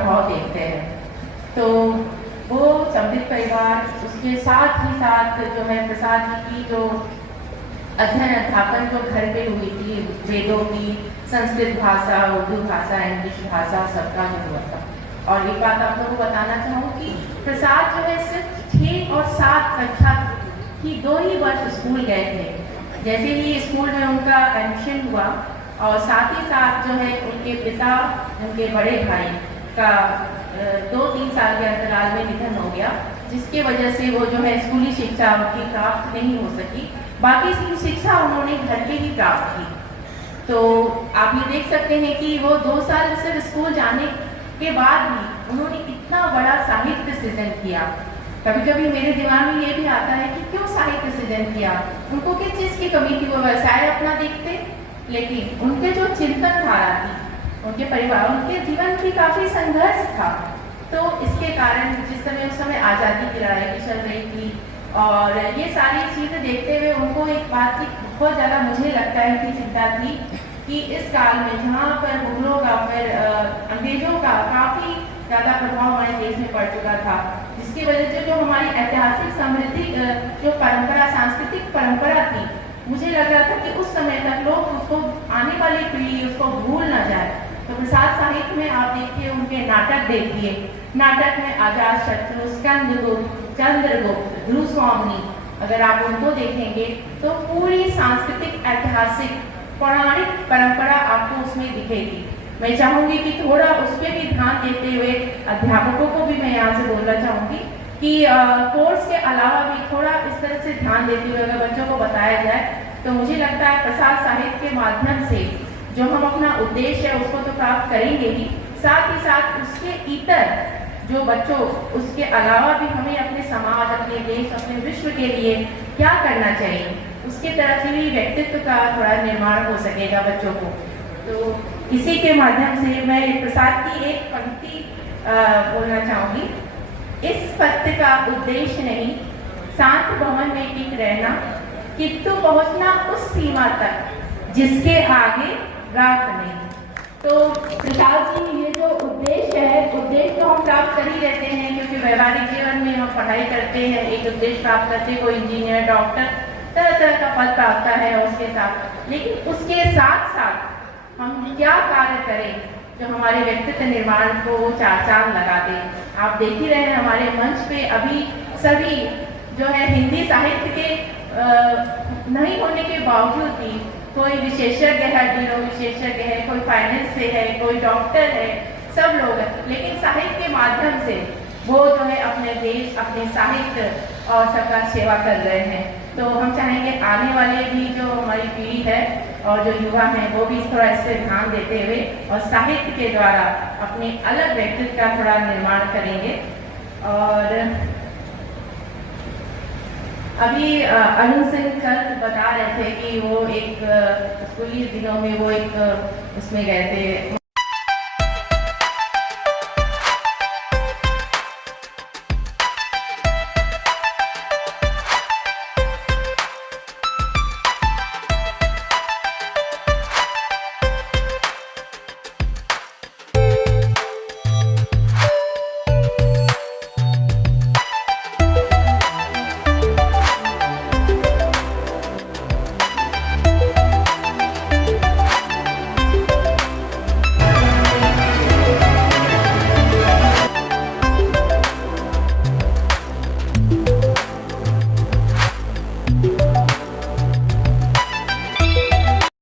प्रभाव देखते हैं। तो वो समृद्ध परिवार, उसके साथ ही साथ जो है प्रसाद जी की जो अध्ययन अध्यापन जो घर पे हुई थी, वेदों की, संस्कृत भाषा, उर्दू भाषा, इंग्लिश भाषा, सबका जो हुआ था। और एक बात आप लोगों को बताना चाहूँगी, प्रसाद जो है सिर्फ 6 और 7 कक्षा की 2 ही वर्ष स्कूल गए थे। जैसे ही स्कूल में उनका एडमिशन हुआ और साथ ही साथ जो है उनके पिता, उनके बड़े भाई का 2-3 साल के अंतराल में निधन हो गया, जिसके वजह से वो जो है स्कूली शिक्षा उनकी प्राप्त नहीं हो सकी। बाकी की शिक्षा उन्होंने घर पे ही प्राप्त की। तो आप ये देख सकते हैं कि वो 2 साल सिर्फ स्कूल जाने के बाद भी उन्होंने इतना बड़ा साहित्य सृजन किया। कभी कभी मेरे दिमाग में ये भी आता है कि क्यों साहित्य सृजन किया, उनको किस चीज़ की कमी थी? वो व्यवसाय अपना देखते, लेकिन उनके जो चिंतन धारा थी, उनके परिवार, उनके जीवन की काफ़ी संघर्ष था। तो इसके कारण जिस समय उस समय आज़ादी की लड़ाई भी चल रही थी और ये सारी चीज़ें देखते हुए उनको एक बात की बहुत ज़्यादा मुझे लगता है कि चिंता थी कि इस काल में जहाँ पर मुगलों का, फिर अंग्रेजों का काफ़ी ज़्यादा प्रभाव हमारे देश में पड़ चुका था, जिसकी वजह से जो हमारी ऐतिहासिक समृद्धि, जो परंपरा, सांस्कृतिक परंपरा थी, मुझे लग रहा था कि उस समय तक लोग उसको, आने वाली पीढ़ी उसको भूल ना जाए। तो प्रसाद साहित्य में आप देखिए, उनके नाटक देखिए, नाटक में अजात शत्रु, स्कंदगुप्त, चंद्रगुप्त, ध्रुव स्वामिनी, अगर आप उनको देखेंगे तो पूरी सांस्कृतिक, ऐतिहासिक, पौराणिक परंपरा आपको उसमें दिखेगी। मैं चाहूँगी कि थोड़ा उस पर भी ध्यान देते हुए अध्यापकों को भी मैं यहाँ से बोलना चाहूँगी कि कोर्स के अलावा भी थोड़ा इस तरह से ध्यान देते हुए अगर बच्चों को बताया जाए तो मुझे लगता है प्रसाद साहित्य के माध्यम से जो हम अपना उद्देश्य है उसको तो प्राप्त करेंगे ही, साथ ही साथ उसके इतर जो बच्चों, उसके अलावा भी हमें अपने समाज, अपने देश, अपने विश्व के लिए क्या करना चाहिए, उसके तरफ से भी व्यक्तित्व का थोड़ा निर्माण हो सकेगा बच्चों को। तो इसी के माध्यम से मैं प्रसाद की एक पंक्ति बोलना चाहूँगी। इस पत्र का उद्देश्य नहीं शांत भवन में टिक रहना, किंतु पहुँचना उस सीमा तक जिसके आगे रात नहीं। तो प्रसाद जी, ये जो उद्देश्य है, उद्देश्य तो हम प्राप्त कर ही रहते हैं, क्योंकि व्यवहारिक जीवन में हम पढ़ाई करते हैं, एक उद्देश्य प्राप्त करते हैं, कोई इंजीनियर, डॉक्टर, तरह तरह का पद प्राप्त है उसके साथ, लेकिन उसके साथ साथ हम क्या कार्य करें जो हमारे व्यक्तित्व निर्माण को 4 चांद लगा दे। आप देख ही रहे हैं हमारे मंच पे अभी सभी जो है हिंदी साहित्य के नहीं होने के बावजूद भी कोई विशेषज्ञ है, न्यूरो विशेषज्ञ है, कोई फाइनेंस से है, कोई डॉक्टर है, सब लोग हैं, लेकिन साहित्य के माध्यम से वो जो है अपने देश, अपने साहित्य और सबका सेवा कर रहे हैं। तो हम चाहेंगे आने वाले भी जो हमारी पीढ़ी है और जो युवा हैं वो भी थोड़ा इस पर ध्यान देते हुए और साहित्य के द्वारा अपने अलग व्यक्तित्व का थोड़ा निर्माण करेंगे। और अभी अरुण सिंह सर बता रहे थे कि वो एक स्कूली दिनों में वो एक उसमें गए थे।